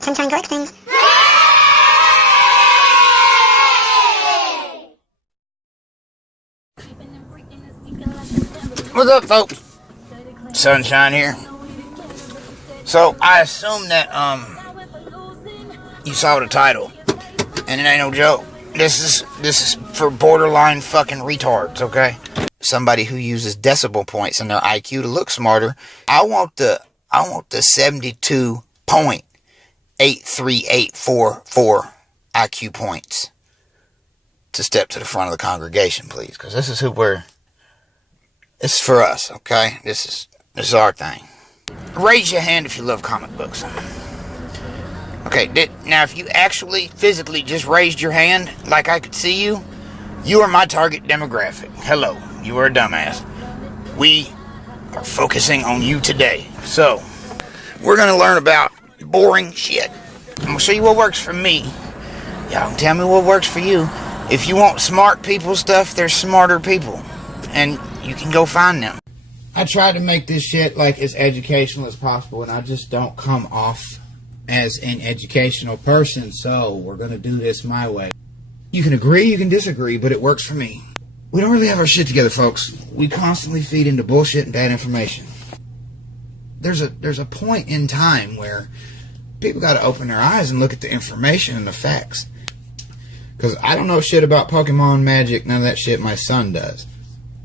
Sunshine collects things. What's up, folks? Sunshine here. So, I assume that, you saw the title. And it ain't no joke. This is for borderline fucking retards, okay? Somebody who uses decibel points in their IQ to look smarter. I want the 72.83844 IQ points to step to the front of the congregation, please. Because this is this is for us, okay? This is our thing. Raise your hand if you love comic books. Okay, now if you actually physically just raised your hand like I could see you, you are my target demographic. Hello, you are a dumbass. We are focusing on you today. So, we're going to learn about boring shit. I'm going to show you what works for me. Y'all tell me what works for you. If you want smart people stuff, there's smarter people. And you can go find them. I tried to make this shit like as educational as possible, and I just don't come off as an educational person, so we're going to do this my way. You can agree, you can disagree, but it works for me. We don't really have our shit together, folks. We constantly feed into bullshit and bad information. There's a point in time where people got to open their eyes and look at the information and the facts. Because I don't know shit about Pokemon, Magic, none of that shit. My son does.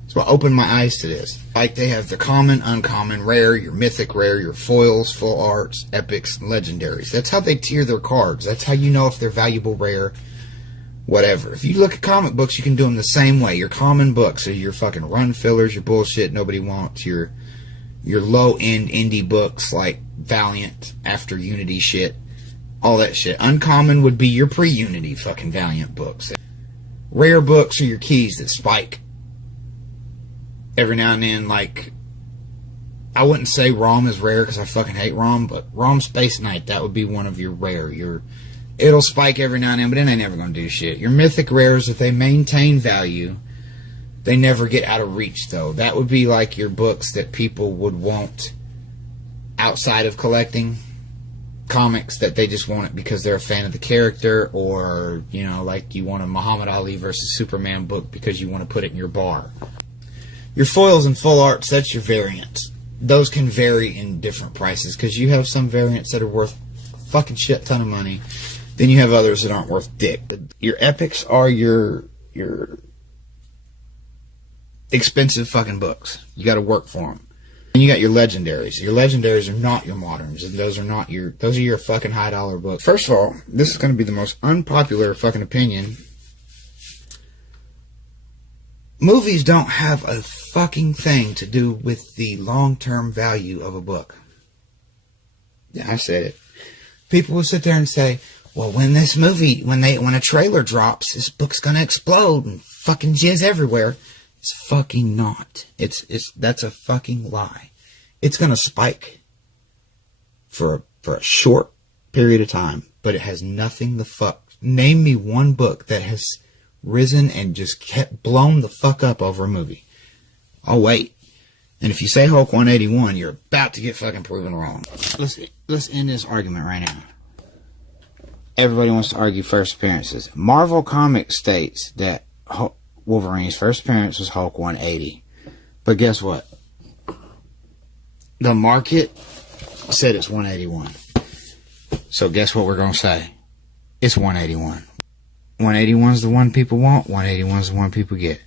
So I opened my eyes to this. Like they have the common, uncommon, rare, your mythic rare, your foils, full arts, epics, and legendaries. That's how they tier their cards. That's how you know if they're valuable, rare, whatever. If you look at comic books, you can do them the same way. Your common books are your fucking run fillers, your bullshit nobody wants, your low-end indie books like Valiant, After Unity shit, all that shit. Uncommon would be your pre-Unity fucking Valiant books. Rare books are your keys that spike every now and then. Like, I wouldn't say ROM is rare because I fucking hate ROM, but ROM Space Knight, that would be one of your rare. It'll spike every now and then, but it ain't never going to do shit. Your mythic rares, if they maintain value, they never get out of reach, though. That would be like your books that people would want outside of collecting comics, that they just want it because they're a fan of the character, or, you know, like you want a Muhammad Ali versus Superman book because you want to put it in your bar. Your foils and full arts, that's your variants. Those can vary in different prices because you have some variants that are worth fucking shit ton of money. Then you have others that aren't worth dick. Your epics are your expensive fucking books. You got to work for them. And you got your legendaries. Your legendaries are not your moderns. Those are your fucking high dollar books. First of all, this is going to be the most unpopular fucking opinion. Movies don't have a fucking thing to do with the long-term value of a book. Yeah, I said it. People will sit there and say, well, when a trailer drops, this book's gonna explode and fucking jizz everywhere. It's fucking not. That's a fucking lie. It's gonna spike for a short period of time, but it has nothing the fuck. Name me one book that has risen and just kept blown the fuck up over a movie. I'll wait. And if you say Hulk 181, you're about to get fucking proven wrong. Let's end this argument right now. Everybody wants to argue first appearances. Marvel Comics states that Wolverine's first appearance was Hulk 180. But guess what? The market said it's 181. So guess what we're going to say? It's 181. 181 is the one people want. 181 is the one people get.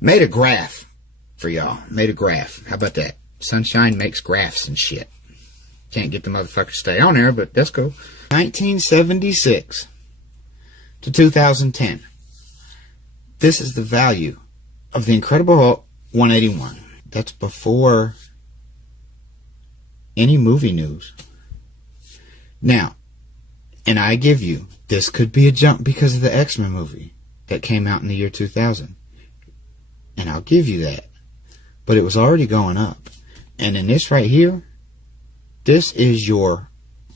Made a graph for y'all. Made a graph. How about that? Sunshine makes graphs and shit. Can't get the motherfucker to stay on there, but that's cool. 1976 to 2010. This is the value of the Incredible Hulk 181. That's before any movie news. Now, and I give you, this could be a jump because of the X-Men movie that came out in the year 2000. And I'll give you that. But it was already going up. And in this right here, this is your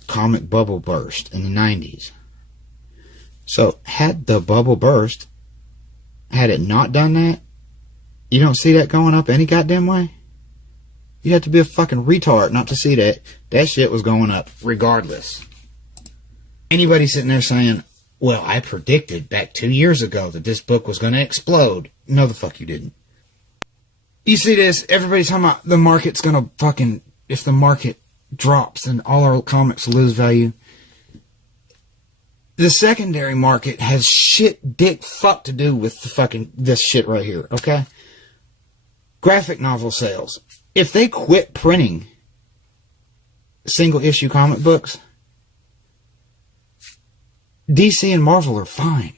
comic bubble burst in the 90s. So, had the bubble burst, had it not done that, you don't see that going up any goddamn way? You have to be a fucking retard not to see that. That shit was going up regardless. Anybody sitting there saying, well, I predicted back 2 years ago that this book was going to explode. No, the fuck you didn't. You see this, everybody's talking about the market's going to fucking, if the market drops and all our comics lose value. The secondary market has shit dick fuck to do with the fucking, this shit right here, okay? Graphic novel sales. If they quit printing single issue comic books, DC and Marvel are fine.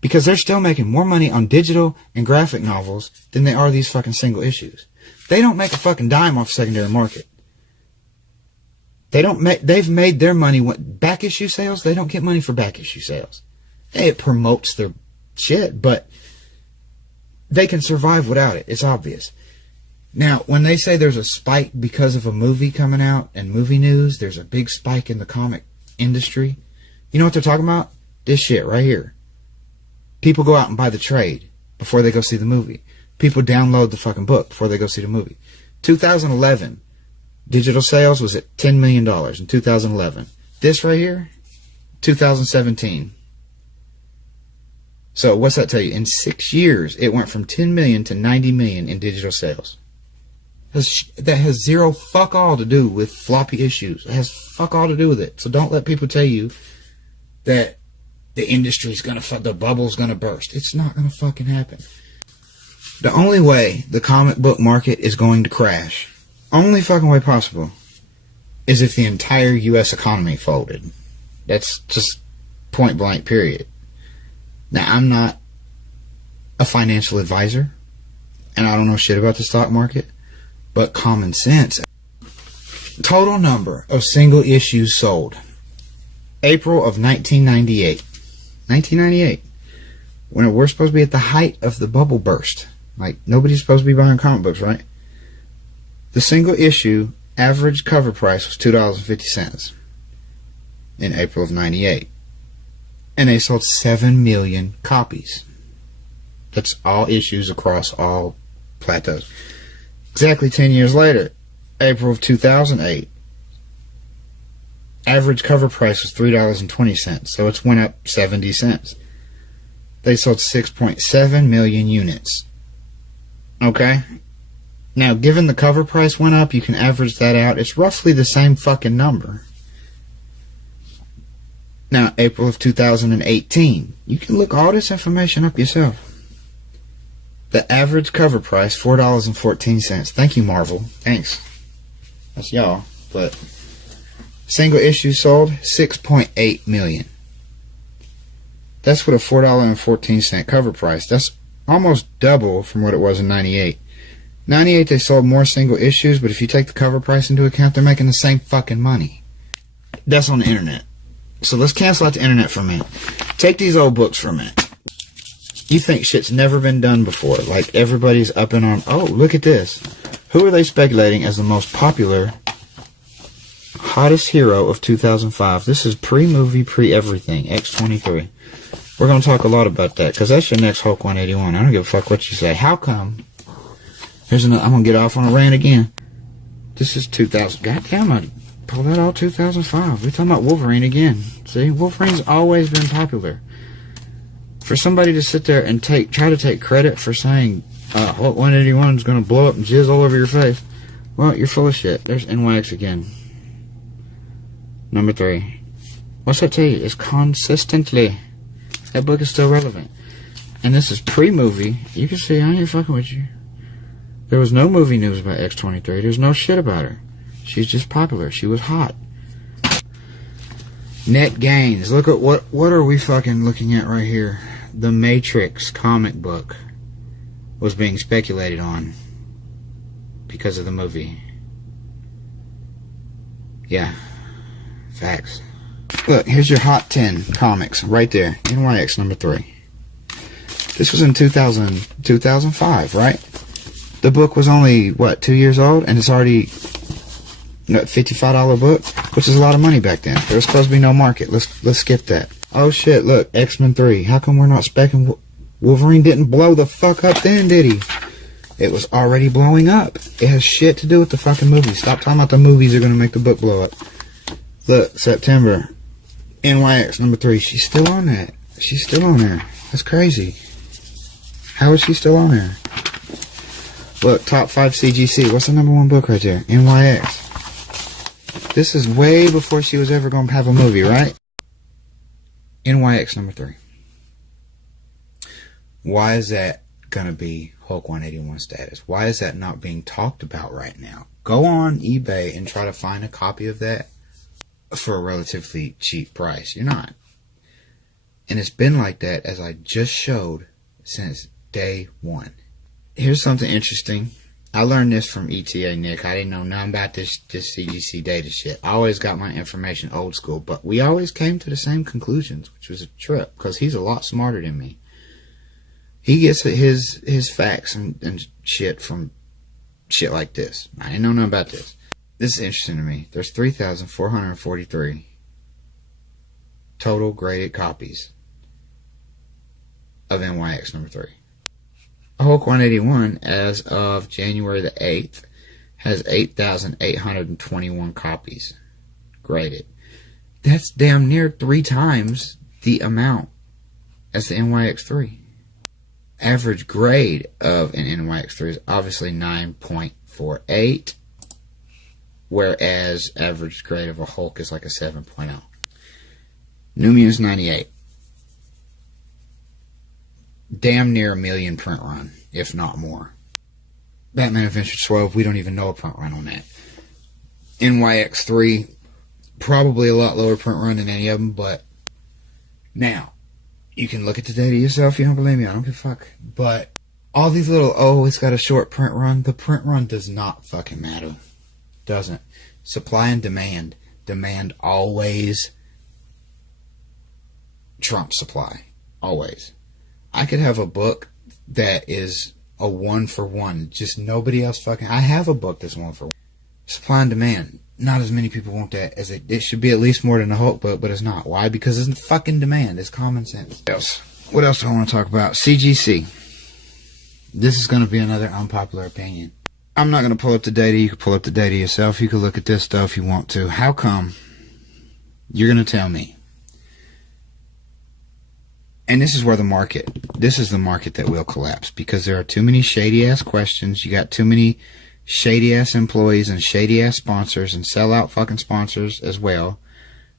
Because they're still making more money on digital and graphic novels than they are these fucking single issues. They don't make a fucking dime off secondary market. They've made their money, back issue sales, they don't get money for back issue sales. It promotes their shit, but they can survive without it. It's obvious. Now, when they say there's a spike because of a movie coming out and movie news, there's a big spike in the comic industry. You know what they're talking about? This shit right here. People go out and buy the trade before they go see the movie. People download the fucking book before they go see the movie. 2011, digital sales was at $10 million in 2011. This right here, 2017. So what's that tell you? In 6 years, it went from 10 million to 90 million in digital sales. That has zero fuck all to do with floppy issues. It has fuck all to do with it. So don't let people tell you that the industry's gonna the bubble's gonna burst. It's not gonna fucking happen. The only way the comic book market is going to crash, only fucking way possible, is if the entire U.S. economy folded. That's just point blank, period. Now, I'm not a financial advisor, and I don't know shit about the stock market, but common sense. Total number of single issues sold. April of 1998. 1998. When we're supposed to be at the height of the bubble burst. Like, nobody's supposed to be buying comic books, right? The single issue average cover price was $2.50 in April of 98. And they sold 7 million copies. That's all issues across all plateaus. Exactly 10 years later, April of 2008, average cover price was $3.20, so it's went up 70 cents. They sold 6.7 million units. Okay? Now, given the cover price went up, you can average that out. It's roughly the same fucking number. Now, April of 2018. You can look all this information up yourself. The average cover price, $4.14. Thank you, Marvel. Thanks. That's y'all. But single issue sold, 6.8 million. That's with a $4.14 cover price. That's almost double from what it was in 98. 98, they sold more single issues, but if you take the cover price into account, they're making the same fucking money. That's on the internet. So let's cancel out the internet for a minute. Take these old books for a minute. You think shit's never been done before. Like, everybody's up in arms. Oh, look at this. Who are they speculating as the most popular, hottest hero of 2005? This is pre-movie, pre-everything. X-23. We're going to talk a lot about that, because that's your next Hulk 181. I don't give a fuck what you say. How come? Here's another. I'm going to get off on a rant again. This is 2000. Goddamn, I pulled that all 2005. We're talking about Wolverine again. See, Wolverine's always been popular. For somebody to sit there and try to take credit for saying Hulk 181 is going to blow up and jizz all over your face, well, you're full of shit. There's NYX again. Number 3. What's that tell you? It's consistently. That book is still relevant. And this is pre-movie. You can see I ain't fucking with you. There was no movie news about X-23. There's no shit about her. She's just popular. She was hot. Net gains. Look at what are we fucking looking at right here? The Matrix comic book was being speculated on because of the movie. Yeah. Facts. Look, here's your Hot 10 comics right there. NYX number 3. This was in 2005, right? The book was only, what, 2 years old? And it's already a $55 book? Which is a lot of money back then. There was supposed to be no market. Let's skip that. Oh shit, look, X-Men 3. How come we're not specking Wolverine didn't blow the fuck up then, did he? It was already blowing up. It has shit to do with the fucking movies. Stop talking about the movies are going to make the book blow up. Look, September. NYX number 3. She's still on that. She's still on there. That's crazy. How is she still on there? Look, top 5 CGC. What's the number 1 book right there? NYX. This is way before she was ever going to have a movie, right? NYX number 3. Why is that going to be Hulk 181 status? Why is that not being talked about right now? Go on eBay and try to find a copy of that for a relatively cheap price. You're not. And it's been like that, as I just showed, since day 1. Here's something interesting. I learned this from ETA Nick. I didn't know nothing about this CGC data shit. I always got my information old school, but we always came to the same conclusions, which was a trip, because he's a lot smarter than me. He gets his facts and shit from shit like this. I didn't know nothing about this. This is interesting to me. There's 3,443 total graded copies of NYX number 3. Hulk 181, as of January the 8th, has 8,821 copies graded. That's damn near 3 times the amount as the NYX 3. Average grade of an NYX 3 is obviously 9.48, whereas average grade of a Hulk is like a 7.0. New Mutants 98. Damn near a million print run, if not more. Batman Adventures 12, we don't even know a print run on that. NYX 3, probably a lot lower print run than any of them, but now, you can look at the data yourself. You don't believe me, I don't give a fuck. But all these little, oh, it's got a short print run. The print run does not fucking matter. Doesn't. Supply and demand. Demand always trumps supply. Always. I could have a book that is a 1-for-1. Just nobody else fucking... I have a book that's 1-for-1. Supply and demand. Not as many people want that as it should be. At least more than a Hulk book, but it's not. Why? Because it's fucking demand. It's common sense. What else do I want to talk about? CGC. This is going to be another unpopular opinion. I'm not going to pull up the data. You can pull up the data yourself. You can look at this stuff if you want to. How come you're going to tell me? And this is where this is the market that will collapse, because there are too many shady ass questions. You got too many shady ass employees and shady ass sponsors and sellout fucking sponsors as well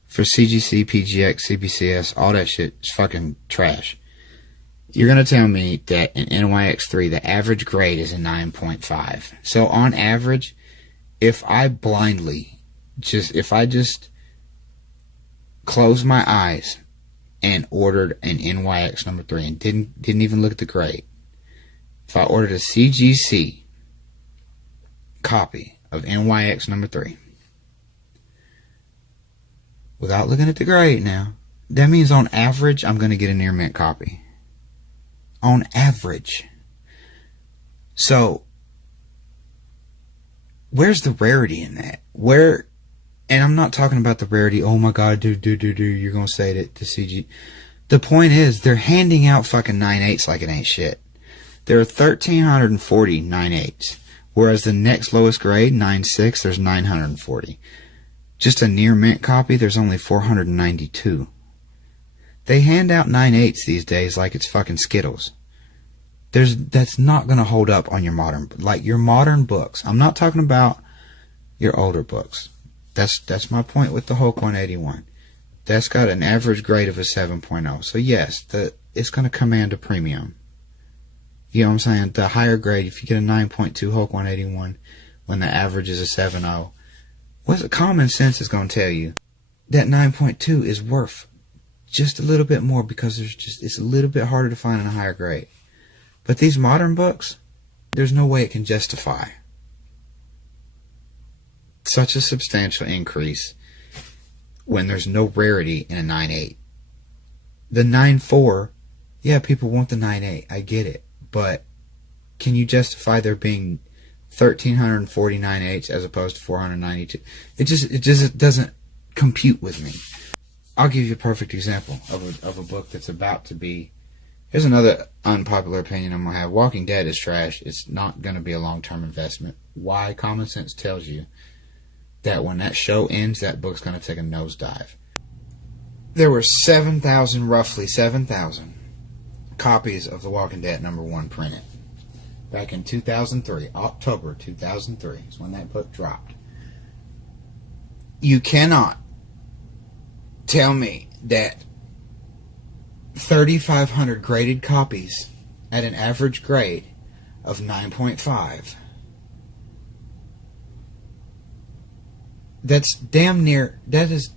for CGC, PGX, CBCS. All that shit is fucking trash. You're going to tell me that in NYX 3, the average grade is a 9.5. So on average, if I just closed my eyes and ordered an NYX number 3 and didn't even look at the grade, if I ordered a CGC copy of NYX number 3 without looking at the grade now, that means on average I'm going to get a near mint copy. On average. So where's the rarity in that? Where? And I'm not talking about the rarity, oh my god, you're going to say that to CG. The point is, they're handing out fucking 9.8s like it ain't shit. There are 1,340 9.8s. Whereas the next lowest grade, 9.6, there's 940. Just a near mint copy, there's only 492. They hand out 9.8s these days like it's fucking Skittles. That's not going to hold up on your modern books. I'm not talking about your older books. That's my point with the Hulk 181. That's got an average grade of a 7.0. So yes, it's going to command a premium. You know what I'm saying? The higher grade, if you get a 9.2 Hulk 181 when the average is a 7.0, what's common sense is going to tell you that 9.2 is worth just a little bit more, because it's a little bit harder to find in a higher grade. But these modern books, there's no way it can justify such a substantial increase when there's no rarity in a 9.8. The 9.4, yeah, people want the 9.8. I get it. But can you justify there being 1,340 9.8s as opposed to 492? It just doesn't compute with me. I'll give you a perfect example of a book that's about to be Here's another unpopular opinion I'm going to have. Walking Dead is trash. It's not going to be a long-term investment. Why? Common sense tells you that when that show ends, that book's going to take a nosedive. There were roughly 7,000 copies of The Walking Dead #1 printed. Back in 2003, October 2003 is when that book dropped. You cannot tell me that 3,500 graded copies at an average grade of 9.5. That is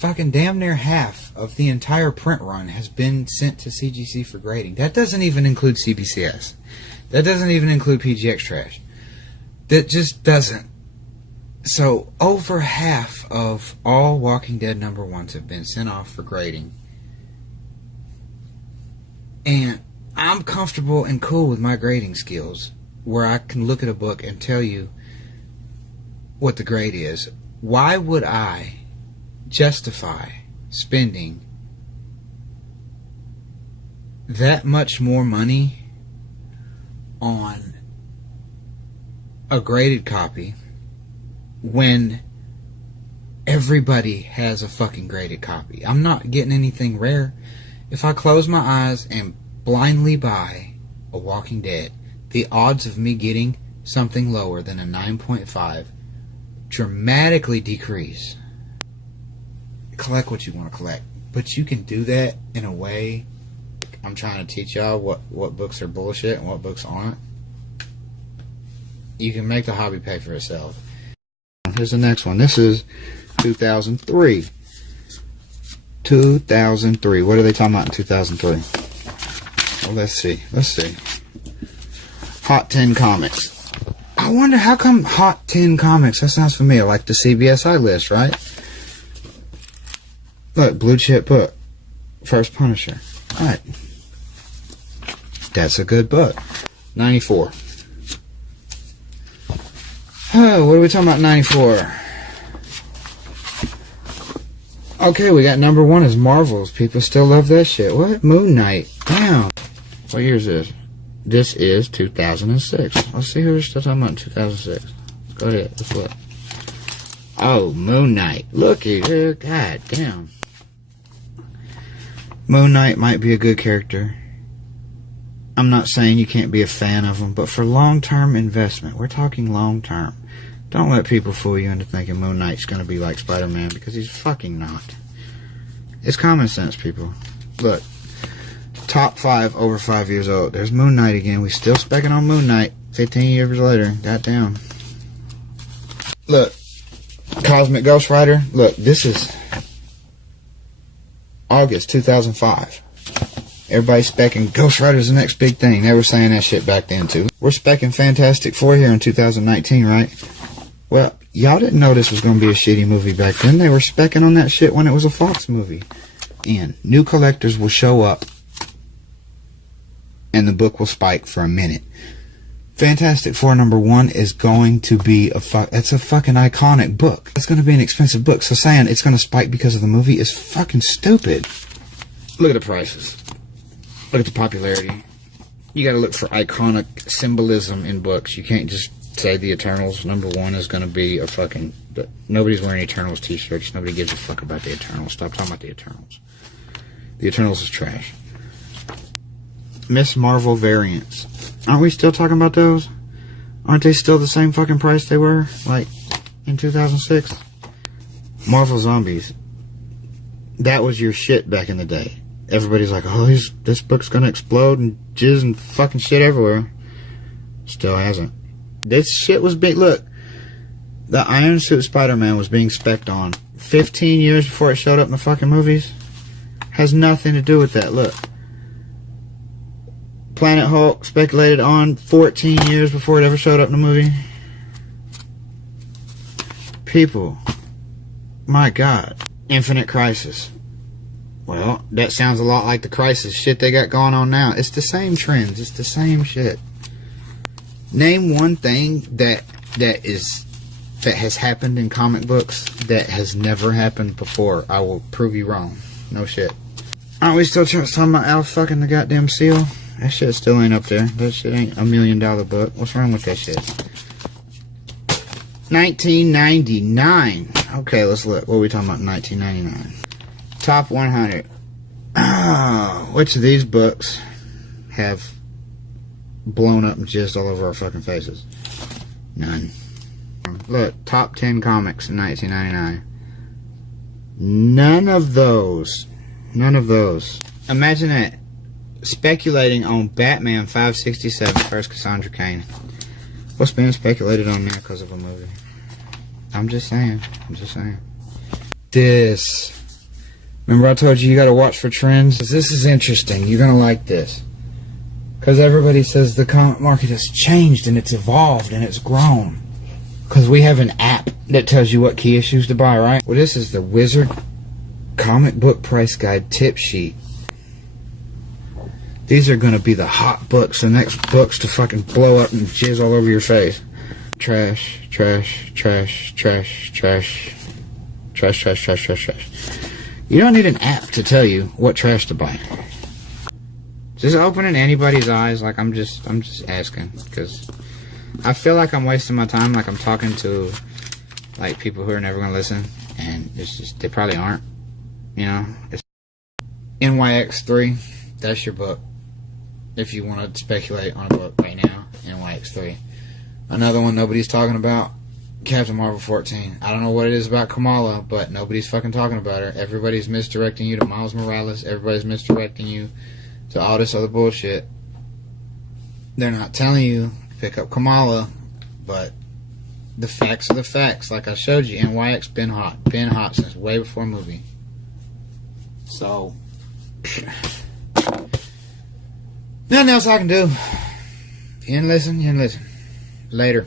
fucking damn near half of the entire print run has been sent to CGC for grading. That doesn't even include CBCS. That doesn't even include PGX trash. That just doesn't. So, over half of all Walking Dead #1s have been sent off for grading. And I'm comfortable and cool with my grading skills, where I can look at a book and tell you what the grade is. Why would I justify spending that much more money on a graded copy when everybody has a fucking graded copy? I'm not getting anything rare. If I close my eyes and blindly buy a Walking Dead, the odds of me getting something lower than a 9.5 dramatically decrease. Collect what you want to collect, but you can do that in a way. I'm trying to teach y'all what books are bullshit and what books aren't. You can make the hobby pay for itself. Here's the next one. This is 2003. 2003. What are they talking about in 2003? Well, let's see. Hot 10 Comics. I wonder how come Hot 10 Comics? That sounds familiar, like the CBSI list, right? Look, blue chip book. First Punisher. Alright. That's a good book. 94. Oh, what are we talking about 94? Okay, we got #1 is Marvels. People still love that shit. What? Moon Knight. Damn. What year is this? This is 2006. Let's see who we're still talking about in 2006. Go ahead. Let's look. Oh, Moon Knight. Looky here. God damn. Moon Knight might be a good character. I'm not saying you can't be a fan of him, but for long-term investment, we're talking long-term. Don't let people fool you into thinking Moon Knight's going to be like Spider-Man, because he's fucking not. It's common sense, people. Look, top 5 over 5 years old. There's Moon Knight again. We still specking on Moon Knight 15 years later. Goddamn. Look, Cosmic Ghost Rider. Look, this is August 2005. Everybody's specking Ghost Rider's the next big thing. They were saying that shit back then, too. We're specking Fantastic Four here in 2019, right? Well, y'all didn't know this was going to be a shitty movie back then. They were specking on that shit when it was a Fox movie. And new collectors will show up, and the book will spike for a minute. Fantastic Four #1 is going to be it's a fucking iconic book. It's going to be an expensive book. So saying it's going to spike because of the movie is fucking stupid. Look at the prices. Look at the popularity. You got to look for iconic symbolism in books. You can't just say the Eternals #1 is going to be a fucking... Nobody's wearing Eternals t-shirts. Nobody gives a fuck about the Eternals. Stop talking about the Eternals. The Eternals is trash. Miss Marvel variants. Aren't we still talking about those? Aren't they still the same fucking price they were, like, in 2006? Marvel Zombies. That was your shit back in the day. Everybody's like, oh, this book's gonna explode and jizz and fucking shit everywhere. Still hasn't. This shit was big. Look, the Iron Suit Spider-Man was being spec'd on 15 years before it showed up in the fucking movies. Has nothing to do with that. Look. Planet Hulk speculated on 14 years before it ever showed up in the movie. People. My God. Infinite Crisis. Well, that sounds a lot like the Crisis shit they got going on now. It's the same trends. It's the same shit. Name one thing that has happened in comic books that has never happened before. I will prove you wrong. No shit. Aren't we still talking about Al fucking the goddamn seal? That shit still ain't up there. That shit ain't $1 million book. What's wrong with that shit? 1999. Okay, let's look. What are we talking about in 1999? Top 100. Which of these books have blown up and jizzed all over our fucking faces? None. Look, top 10 comics in 1999. None of those. None of those. Imagine that. Speculating on Batman 567 first Cassandra Cain. What's being speculated on now because of a movie? I'm just saying. I'm just saying. This. Remember I told you gotta watch for trends? This is interesting. You're gonna like this. Because everybody says the comic market has changed and it's evolved and it's grown. Because we have an app that tells you what key issues to buy, right? Well, this is the Wizard Comic Book Price Guide tip sheet. These are going to be the hot books, the next books to fucking blow up and jizz all over your face. Trash, trash, trash, trash, trash, trash, trash, trash, trash, trash. You don't need an app to tell you what trash to buy. Just opening anybody's eyes, like I'm just asking, because I feel like I'm wasting my time, like I'm talking to like people who are never going to listen, and it's just, they probably aren't, you know. It's NYX3, that's your book. If you want to speculate on a book right now, NYX3. Another one nobody's talking about, Captain Marvel 14. I don't know what it is about Kamala, but nobody's fucking talking about her. Everybody's misdirecting you to Miles Morales. Everybody's misdirecting you to all this other bullshit. They're not telling you to pick up Kamala, but the facts are the facts. Like I showed you, NYX been hot. Been hot since way before movie. So... nothing else I can do. You didn't listen, you didn't listen. Later.